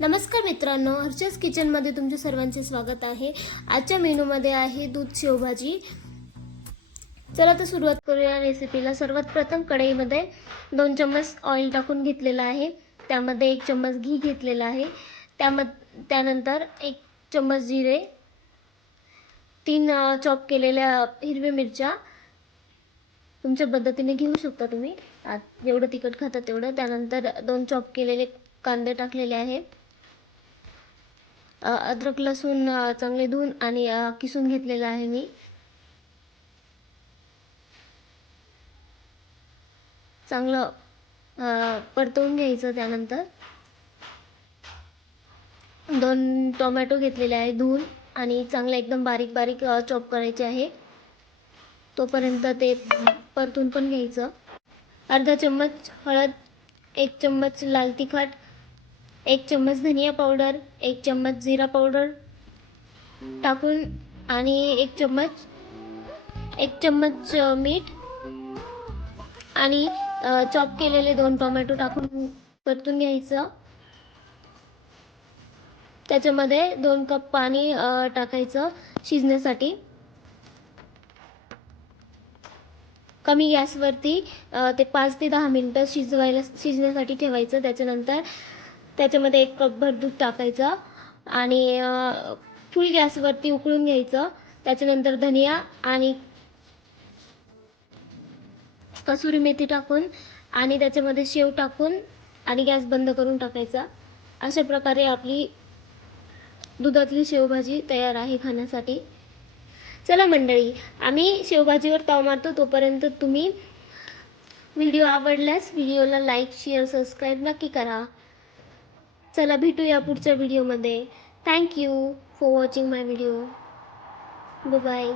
नमस्कार मित्रांनो, हर्षस किचनमध्ये तुमचे सर्वांचे स्वागत आहे। आजच्या मेनूमध्ये आहे दूध शेवभाजी। चला तर सुरुवात करूया रेसिपीला। सर्वात प्रथम कढईमध्ये 2 चम्मच ऑइल टाकून घेतलेला आहे। त्यामध्ये 1 चम्मच घी घेतलेला आहे। त्यानंतर 1 चम्मच जिरे, 3 चॉप केलेल्या हिरव्या मिरच्या तुमच्या पद्धतीने घेऊ शकता तुम्ही, जेवढं तिखट खाता तेवढं। त्यानंतर 2 चॉप केलेले कांदे टाकलेले आहे। अद्रक लसूण चांगले धुवून आणि किसून घेतलेला आहे मी। चांगलं परतवून घ्यायचं। त्यानंतर 2 टोमॅटो घेतलेले आहे धुवून आणि चांगले एकदम बारीक बारीक चॉप करायचे आहे। तोपर्यंत ते परतून पण घ्यायचं। अर्धा चम्मच हळद, 1 चम्मच लाल तिखट, 1 चम्मच धनिया पावडर, 1 चम्मच जीरा पावडर टाकून आणि 1 चम्मच मीठ आणि चॉप केलेले 2 टोमॅटो टाकून परतून घ्यायचं। त्याच्यामध्ये 2 कप पाणी टाकायचं शिजण्यासाठी। कमी गॅसवरती ते 5 ते 10 मिनिटं शिजण्यासाठी ठेवायचं। त्याच्यानंतर त्याच्यामध्ये 1 कपभर दूध टाकायचं आणि फुल गॅसवरती उकळून घ्यायचं। त्याच्यानंतर धनिया आणि कसुरी मेथी टाकून आणि त्याच्यामध्ये शेव टाकून आणि गॅस बंद करून टाकायचा। अशा प्रकारे आपली दुधातली शेवभाजी तयार आहे खाण्यासाठी। चला मंडळी, आम्ही शेवभाजीवर ताव मारतो, तोपर्यंत तुम्ही व्हिडिओ आवडल्यास व्हिडिओला लाईक, शेअर, सबस्क्राईब नक्की करा। चला भेटूया पुढच्या व्हिडिओमध्ये। Thank you for watching my video. Bye bye.